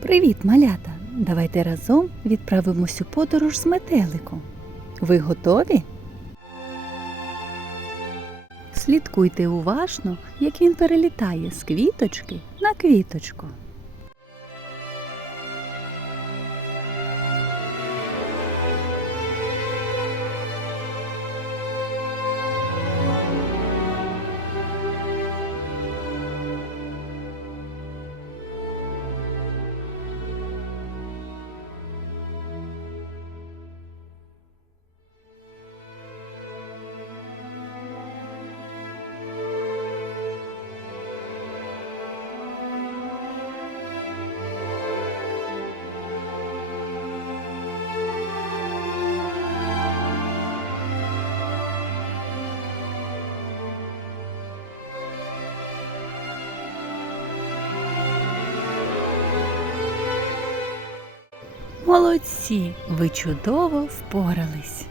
Привіт, малята! Давайте разом відправимось у подорож з метеликом. Ви готові? Слідкуйте уважно, як він перелітає з квіточки на квіточку. Молодці! Ви чудово впорались.